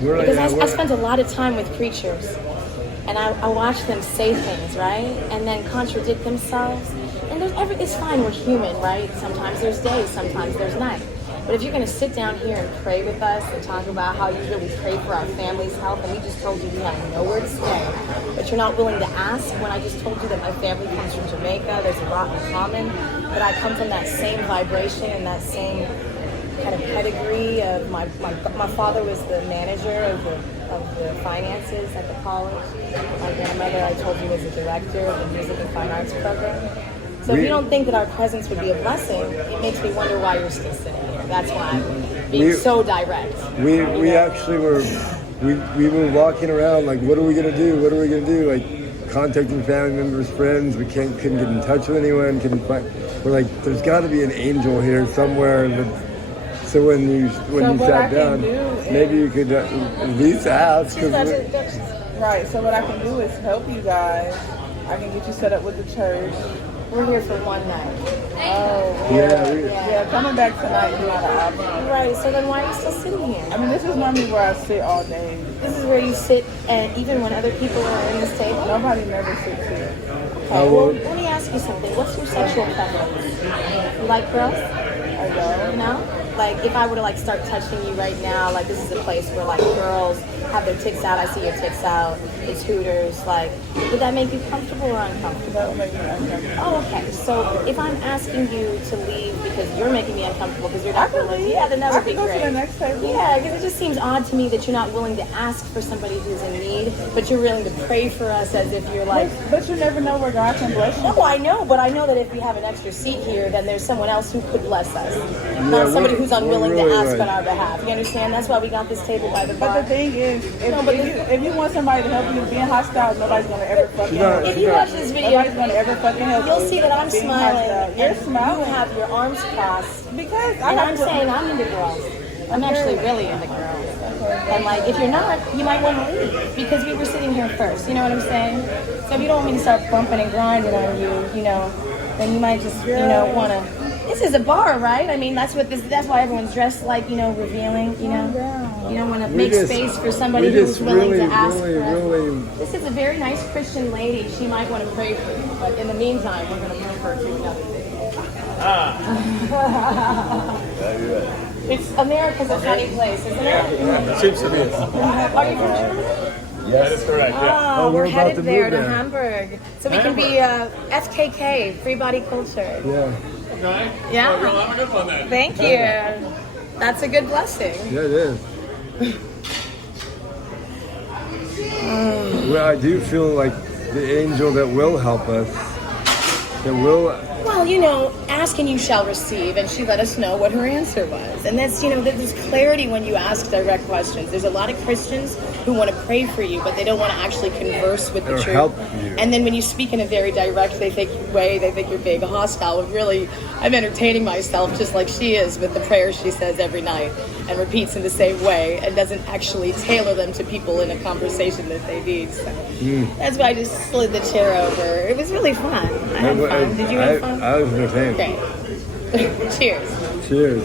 Because I spent a lot of time with preachers, and I watch them say things, right, and then contradict themselves. And it's fine, we're human, right? Sometimes there's day, sometimes there's night. But if you're going to sit down here and pray with us and talk about how you really pray for our family's health, and we just told you we have nowhere to stay, but you're not willing to ask, when I just told you that my family comes from Jamaica, there's a lot in common, that I come from that same vibration and that same kind of pedigree of my father was the manager of the finances at the college. My grandmother, I told you, was the director of the music and fine arts program. So if you don't think that our presence would be a blessing, it makes me wonder why you're still sitting here. That's why I'm being so direct. We actually were we were walking around like, what are we gonna do? What are we gonna do? Like contacting family members, friends. We couldn't get in touch with anyone. We're like, there's got to be an angel here somewhere. So when you sat down, maybe you could at least ask. Right. So what I can do is help you guys. I can get you set up with the church. We're here for one night. Oh, yeah. Coming back tonight is not an option. Right. So then why are you still sitting here? I mean, this is normally where I sit all day. This is where you sit, and even when other people are in this table. Nobody never sits here. Okay. Well, let me ask you something. What's your sexual preference? You like girls? I don't. You know? Like, if I were to, like, start touching you right now, like, this is a place where, like, girls have their tits out. I see your tits out. It's Hooters. Like, would that make you comfortable or uncomfortable? That would make me uncomfortable. Oh, okay. So, if I'm asking you to leave because you're making me uncomfortable because you're not willing, then that would be great. I can go to the next table. Yeah, because it just seems odd to me that you're not willing to ask for somebody who's in need, but you're willing to pray for us as if you're like... But you never know where God can bless you. Oh, I know, but I know that if we have an extra seat here, then there's someone else who could bless us. Not somebody who's unwilling to ask on our behalf. You understand? That's why we got this table by the bar. But the thing is, if you want somebody to help you, being hostile, nobody's going to ever fucking help you. If you watch this video, nobody's going to ever fucking help you. You'll see that I'm smiling. You're smiling. You have your arms crossed. Because I'm saying I'm into girls. I'm actually really into girls. And like, if you're not, you might want to leave because we were sitting here first. You know what I'm saying? So if you don't want me to start bumping and grinding on you, then you might just, want to. This is a bar, right? I mean, that's why everyone's dressed like, revealing, You don't want to make space for somebody who's willing to ask for us. This is a very nice Christian lady. She might want to pray for you. But in the meantime, we're going to move her to another thing. It's America's a funny place, isn't it? It seems to be. Are you from Germany? Yes. That is correct, yeah. Oh, we're headed there to Hamburg. So we can be FKK, free body culture. Yeah. Okay. Yeah. Well, have a good one then. Thank you. That's a good blessing. Yeah, it is. Well, I do feel like the angel that will help us, Well, ask and you shall receive, and she let us know what her answer was. And that's, there's clarity when you ask direct questions. There's a lot of Christians who want to pray for you, but they don't want to actually converse with the truth. Help you. And then when you speak in a very direct, they think you're being hostile. When really, I'm entertaining myself just like she is with the prayers she says every night and repeats in the same way and doesn't actually tailor them to people in a conversation that they need. So that's why I just slid the chair over. It was really fun. I had fun. Did you have fun? I was entertained. Okay. Cheers. Cheers.